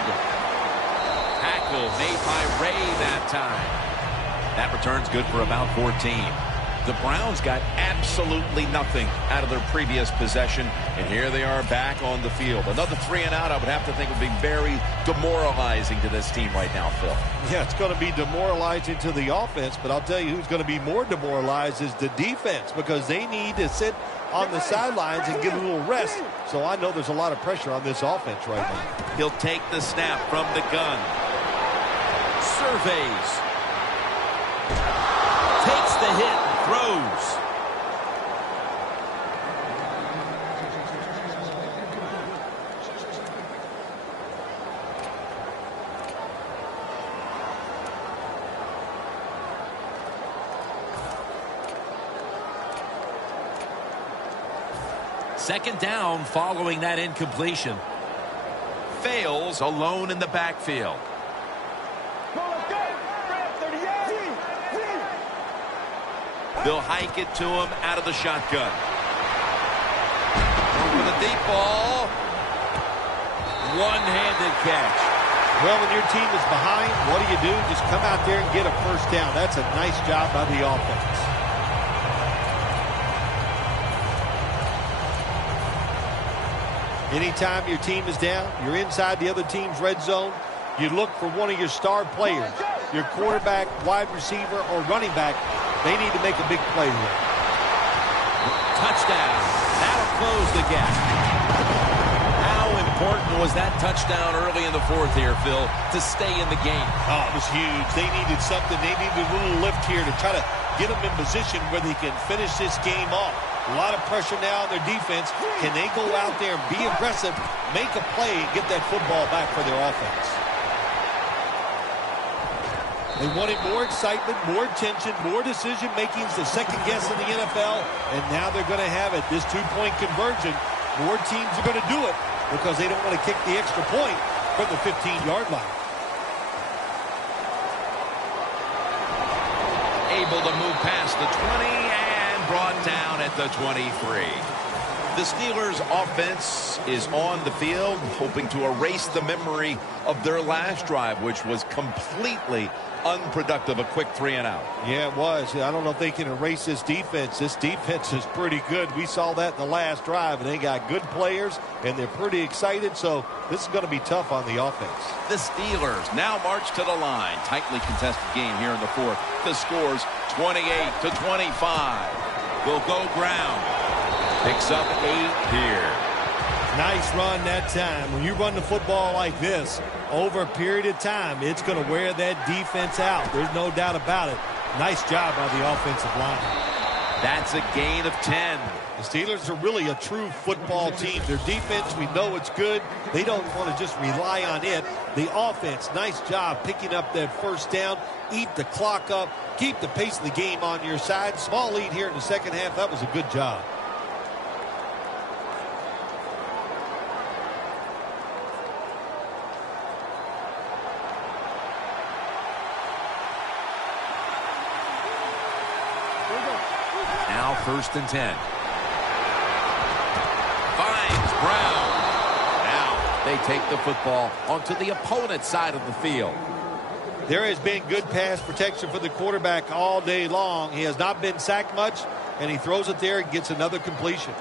Tackle made by Ray that time. That return's good for about 14. The Browns got absolutely nothing out of their previous possession, and here they are back on the field. Another 3 and out, I would have to think, would be very demoralizing to this team right now, Phil. Yeah, it's going to be demoralizing to the offense, but I'll tell you who's going to be more demoralized is the defense, because they need to sit on the sidelines and get a little rest. So I know there's a lot of pressure on this offense right now. He'll take the snap from the gun. Surveys. Takes the hit. Throws. second down following that incompletion. Fails alone in the backfield. They'll hike it to him out of the shotgun. Over the deep ball. One-handed catch. Well, when your team is behind, what do? Just come out there and get a first down. That's a nice job by the offense. Anytime your team is down, you're inside the other team's red zone, you look for one of your star players, your quarterback, wide receiver, or running back. They need to make a big play here. Touchdown. That'll close the gap. How important was that touchdown early in the fourth here, Phil, to stay in the game? Oh, it was huge. They needed something. They needed a little lift here to try to get them in position where they can finish this game off. A lot of pressure now on their defense. Can they go out there and be aggressive, make a play, and get that football back for their offense? They wanted more excitement, more tension, more decision-making. It's the second guess in the NFL, and now they're going to have it. This two-point conversion, more teams are going to do it because they don't want to kick the extra point from the 15-yard line. Able to move past the 20 and brought down at the 23. The Steelers' offense is on the field, hoping to erase the memory of their last drive, which was completely unproductive, a quick 3-and-out. Yeah, it was. I don't know if they can erase this defense. This defense is pretty good. We saw that in the last drive, and they got good players, and they're pretty excited, so this is going to be tough on the offense. The Steelers now march to the line. Tightly contested game here in the fourth. The score's 28-25. Will go ground. Picks up 8 here. Nice run that time. When you run the football like this, over a period of time, it's going to wear that defense out. There's no doubt about it. Nice job by the offensive line. That's a gain of 10. The Steelers are really a true football team. Their defense, we know it's good. They don't want to just rely on it. The offense, nice job picking up that first down. Eat the clock up. Keep the pace of the game on your side. Small lead here in the second half. That was a good job. Now 1st and 10. Finds Brown. Now they take the football onto the opponent's side of the field. There has been good pass protection for the quarterback all day long. He has not been sacked much, and he throws it there and gets another completion.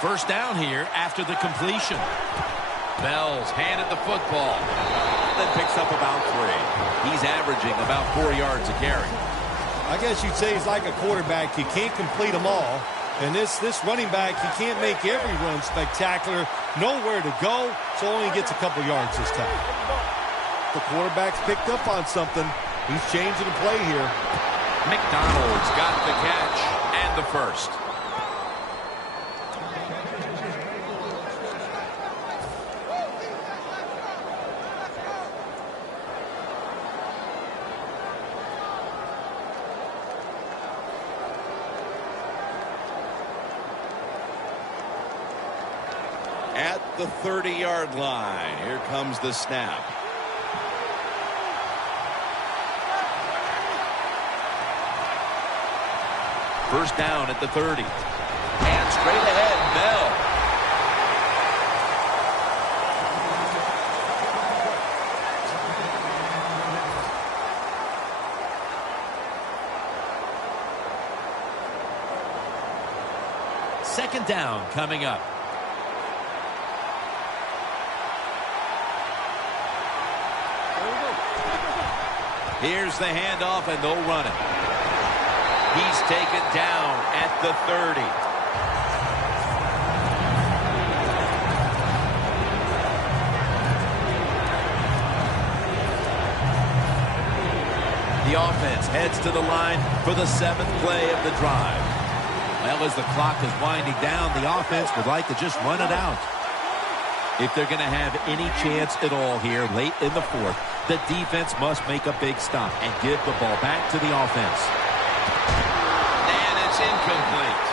First down here after the completion. Bell's handed the football. Then picks up about 3. He's averaging about 4 yards a carry. I guess you'd say he's like a quarterback. You can't complete them all. And this running back, he can't make every run spectacular. Nowhere to go, so only gets a couple yards this time. The quarterback's picked up on something. He's changing the play here. McDonald's got the catch and the first. At the 30-yard line, here comes the snap. First down at the 30. And straight ahead, Bell. Second down coming up. Here's the handoff, and they'll run it. He's taken down at the 30. The offense heads to the line for the 7th play of the drive. Well, as the clock is winding down, the offense would like to just run it out. If they're going to have any chance at all here late in the fourth, the defense must make a big stop and give the ball back to the offense. And it's incomplete.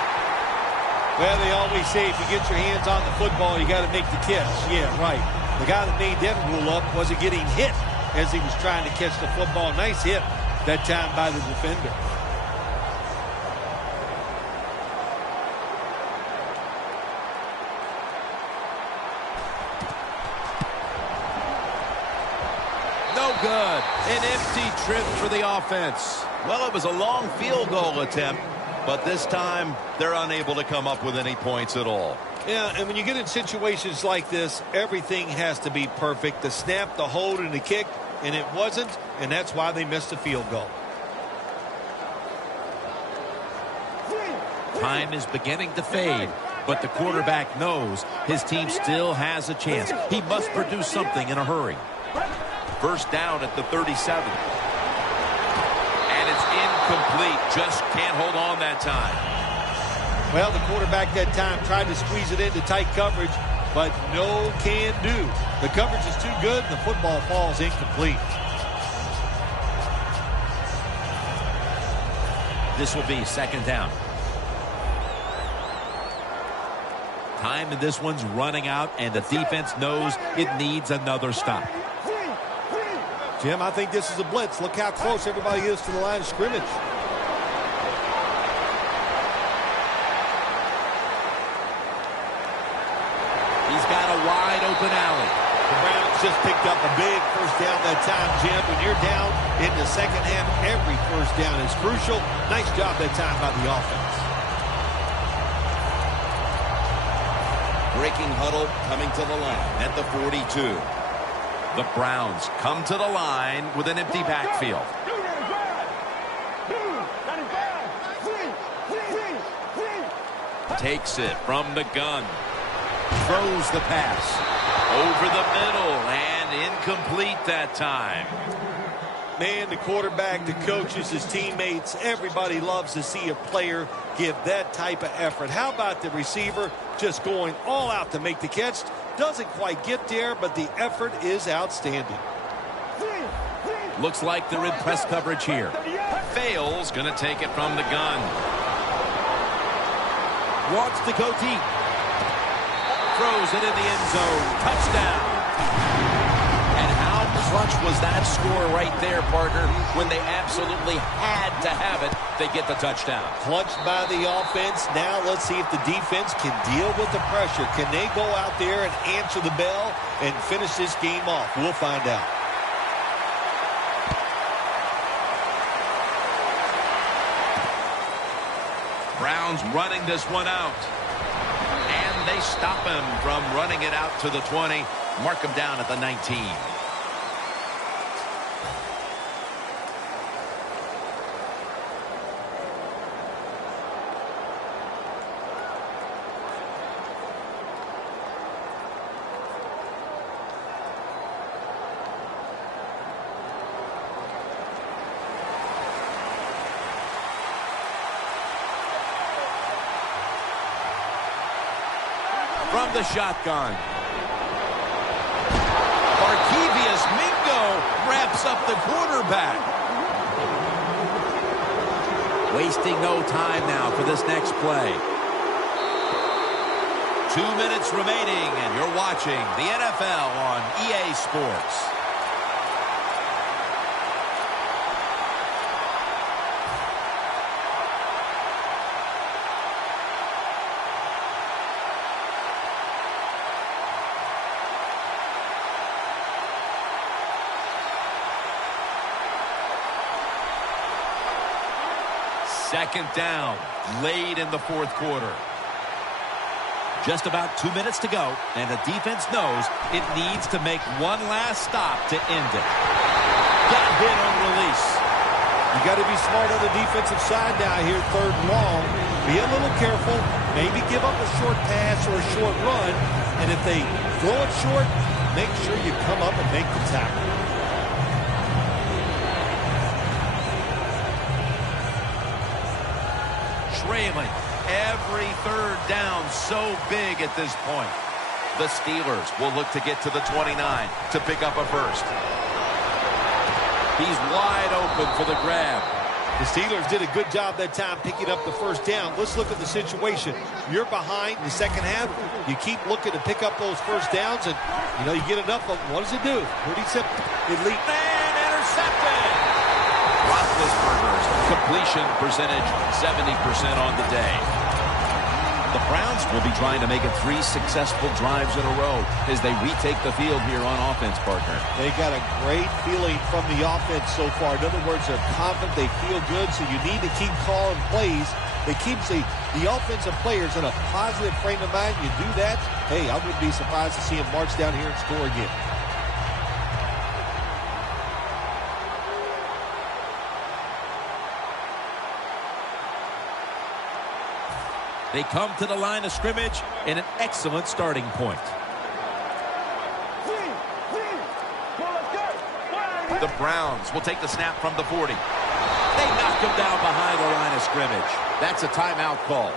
Well, they always say if you get your hands on the football, you got to make the catch. Yeah, right. The guy that made that rule up wasn't getting hit as he was trying to catch the football. Nice hit that time by the defender. No good. An empty trip for the offense. Well, it was a long field goal attempt, but this time they're unable to come up with any points at all. Yeah, and when you get in situations like this, everything has to be perfect. The snap, the hold, and the kick, and it wasn't, and that's why they missed the field goal. Time is beginning to fade, but the quarterback knows his team still has a chance. He must produce something in a hurry. First down at the 37. And it's incomplete. Just can't hold on that time. Well, the quarterback that time tried to squeeze it into tight coverage, but no can do. The coverage is too good, and the football falls incomplete. This will be second down. Time in this one's running out, and the defense knows it needs another stop. Jim, I think this is a blitz. Look how close everybody is to the line of scrimmage. He's got a wide open alley. The Browns just picked up a big first down that time, Jim. When you're down in the second half, every first down is crucial. Nice job that time by the offense. Breaking huddle coming to the line at the 42. The Browns come to the line with an empty backfield. Takes it from the gun. Throws the pass. Over the middle and incomplete that time. Man, the quarterback, the coaches, his teammates, everybody loves to see a player give that type of effort. How about the receiver just going all out to make the catch? Doesn't quite get there, but the effort is outstanding. Looks like they're in press coverage here. Fails, going to take it from the gun. Wants to go deep. Throws it in the end zone. Touchdown. And how clutch was that score right there, partner? When they absolutely had to have it, they get the touchdown. Clutched by the offense. Now let's see if the defense can deal with the pressure. Can they go out there and answer the bell and finish this game off? We'll find out. Browns running this one out. And they stop him from running it out to the 20. Mark him down at the 19. From the shotgun. Barkevius Mingo wraps up the quarterback. Wasting no time now for this next play. 2 minutes remaining, and you're watching the NFL on EA Sports. Second down, late in the fourth quarter. Just about 2 minutes to go, and the defense knows it needs to make one last stop to end it. Got hit on release. You got to be smart on the defensive side now here, third and long. Be a little careful. Maybe give up a short pass or a short run. And if they throw it short, make sure you come up and make the tackle. Trailing every third down, so big at this point. The Steelers will look to get to the 29 to pick up a first. He's wide open for the grab. The Steelers did a good job that time picking up the first down. Let's look at the situation. You're behind in the second half. You keep looking to pick up those first downs, and, you get enough of them. What does it do? Pretty simple. Elite. And intercepted. Roethlisberger's completion percentage, 70% on the day. The Browns will be trying to make it 3 successful drives in a row as they retake the field here on offense, partner. They got a great feeling from the offense so far. In other words, they're confident, they feel good, so you need to keep calling plays. It keeps the offensive players in a positive frame of mind. You do that, hey, I wouldn't be surprised to see them march down here and score again. They come to the line of scrimmage in an excellent starting point. The Browns will take the snap from the 40. They knock him down behind the line of scrimmage. That's a timeout call.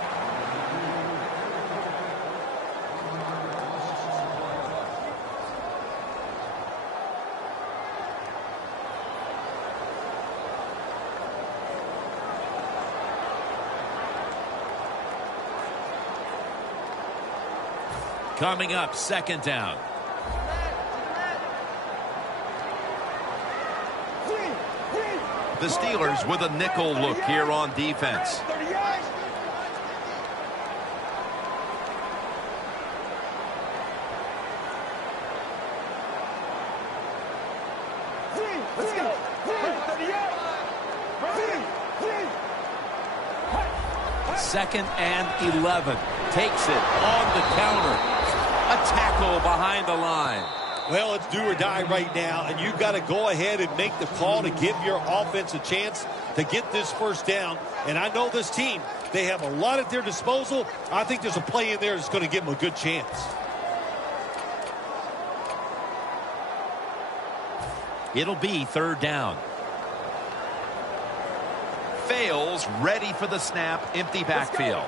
Coming up, second down. The Steelers with a nickel look here on defense. Second and 11. Takes it on the counter. A tackle behind the line. Well, it's do or die right now, and you've got to go ahead and make the call to give your offense a chance to get this first down. And I know this team, they have a lot at their disposal. I think there's a play in there that's going to give them a good chance. It'll be third down. Fails, ready for the snap, empty backfield.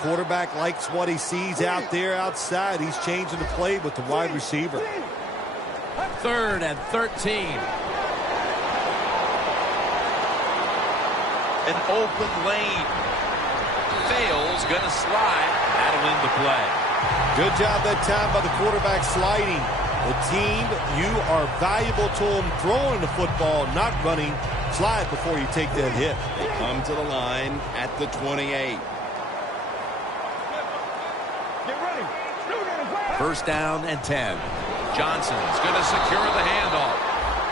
Quarterback likes what he sees out there outside. He's changing the play with the wide receiver. Third and 13. An open lane. Fails, going to slide. That'll end the play. Good job that time by the quarterback sliding. The team, you are valuable to them throwing the football, not running. Slide before you take that hit. They come to the line at the 28. First down and 10. Johnson's going to secure the handoff.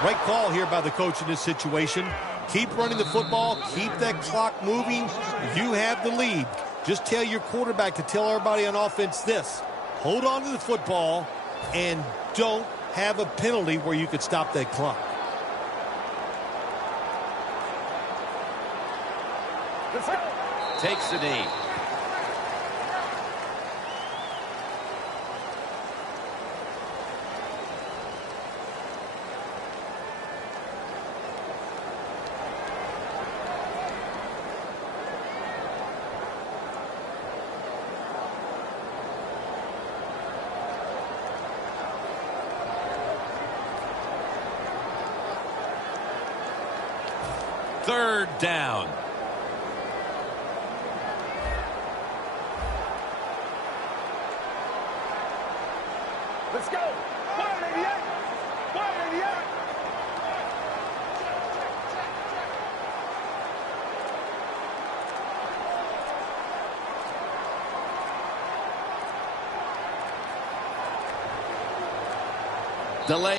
Right call here by the coach in this situation. Keep running the football. Keep that clock moving. You have the lead. Just tell your quarterback to tell everybody on offense this. Hold on to the football and don't have a penalty where you could stop that clock. Takes the knee. Third down. Let's go. 188. 188. Delay